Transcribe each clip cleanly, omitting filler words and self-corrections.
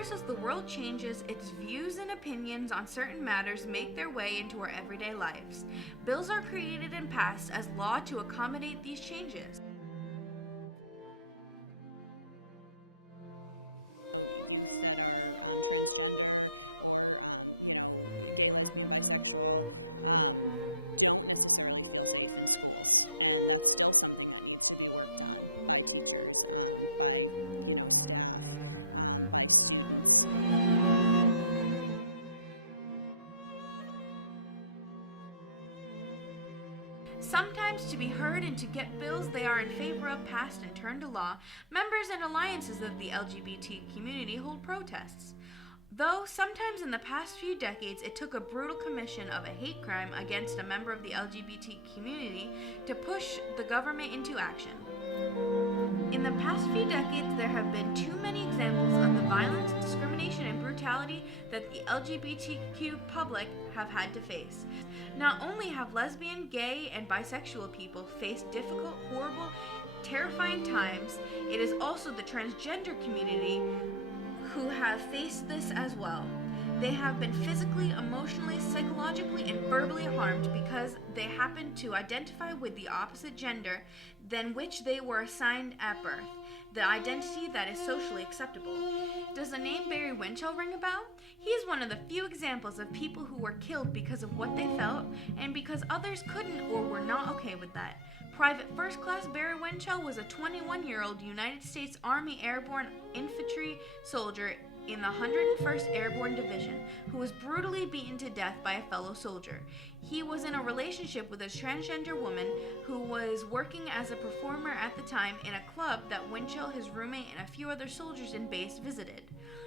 years as the world changes, its views and opinions on certain matters make their way into our everyday lives. Bills are created and passed as law to accommodate these changes. Sometimes, to be heard and to get bills they are in favor of passed and turned to law, members and alliances of the LGBT community hold protests. Though sometimes in the past few decades it took a brutal commission of a hate crime against a member of the LGBT community to push the government into action. In the past few decades, there have been too many examples of the violence, discrimination, and brutality that the LGBTQ public have had to face. Not only have lesbian, gay, and bisexual people faced difficult, horrible, terrifying times, it is also the transgender community who have faced this as well. They have been physically, emotionally, psychologically, and verbally harmed because they happen to identify with the opposite gender than which they were assigned at birth, the identity that is socially acceptable. Does the name Barry Winchell ring a bell? He is one of the few examples of people who were killed because of what they felt and because others couldn't or were not okay with that. Private First Class Barry Winchell was a 21-year-old United States Army Airborne Infantry soldier in the 101st Airborne Division, who was brutally beaten to death by a fellow soldier. He was in a relationship with a transgender woman who was working as a performer at the time in a club that Winchell, his roommate, and a few other soldiers in base visited.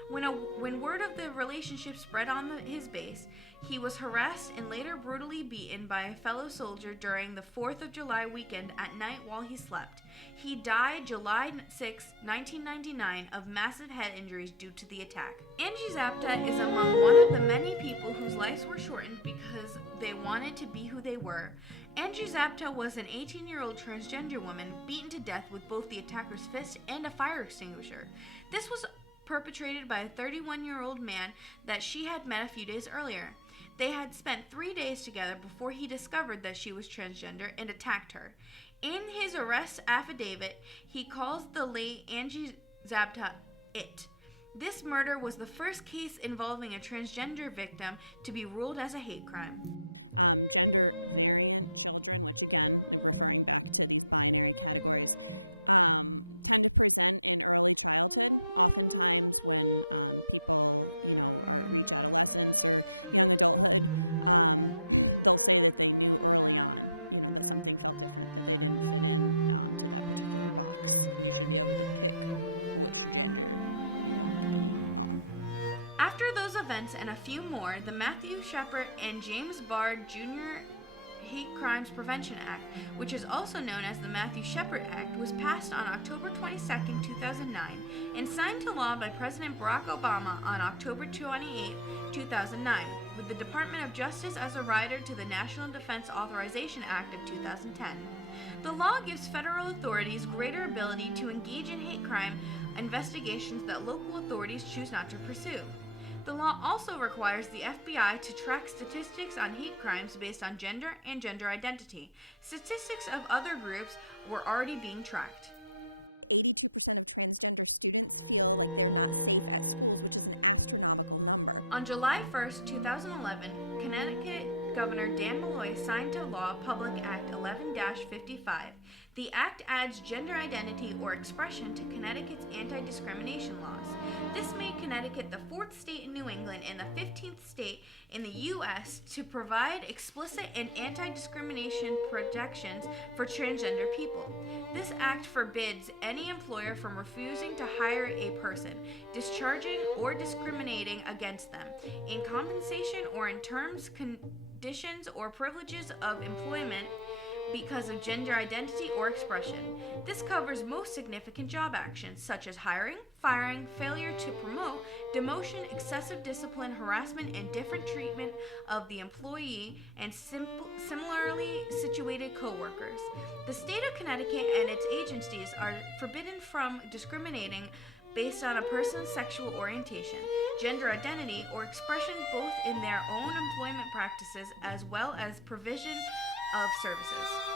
When word of the relationship spread on his base, he was harassed and later brutally beaten by a fellow soldier during the 4th of July weekend at night while he slept. He died July 6, 1999 of massive head injuries due to the attack. Angie Zapta is among one of the many people whose lives were shortened because they wanted to be who they were. Angie Zapta was an 18-year-old transgender woman beaten to death with both the attacker's fist and a fire extinguisher. This was perpetrated by a 31-year-old man that she had met a few days earlier. They had spent 3 days together before he discovered that she was transgender and attacked her. In his arrest affidavit, he calls the late Angie Zapta it. This murder was the first case involving a transgender victim to be ruled as a hate crime. After those events and a few more, the Matthew Shepard and James Bard Jr. Hate Crimes Prevention Act, which is also known as the Matthew Shepard Act, was passed on October 22, 2009, and signed to law by President Barack Obama on October 28, 2009, with the Department of Justice as a rider to the National Defense Authorization Act of 2010. The law gives federal authorities greater ability to engage in hate crime investigations that local authorities choose not to pursue. The law also requires the FBI to track statistics on hate crimes based on gender and gender identity. Statistics of other groups were already being tracked. On July 1, 2011, Connecticut Governor Dan Malloy signed to law Public Act 11-55. The act adds gender identity or expression to Connecticut's anti-discrimination laws. This made Connecticut the 4th state in New England and the 15th state in the U.S. to provide explicit and anti-discrimination protections for transgender people. This act forbids any employer from refusing to hire a person, discharging or discriminating against them, in compensation or in terms, conditions, or privileges of employment because of gender identity or expression. This covers most significant job actions such as hiring, firing, failure to promote, demotion, excessive discipline, harassment, and different treatment of the employee and similarly situated coworkers. The state of Connecticut and its agencies are forbidden from discriminating based on a person's sexual orientation, gender identity, or expression, both in their own employment practices as well as provision of services.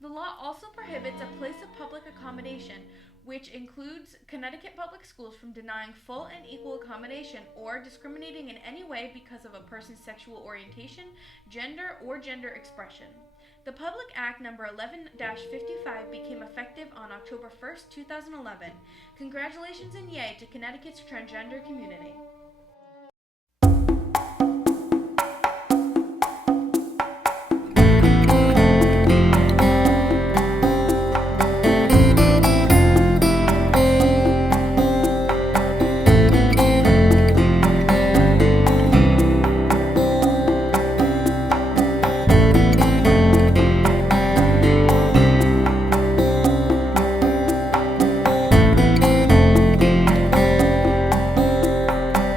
The law also prohibits a place of public accommodation, which includes Connecticut public schools, from denying full and equal accommodation or discriminating in any way because of a person's sexual orientation, gender, or gender expression. The Public Act No. 11-55 became effective on October 1st, 2011. Congratulations and yay to Connecticut's transgender community.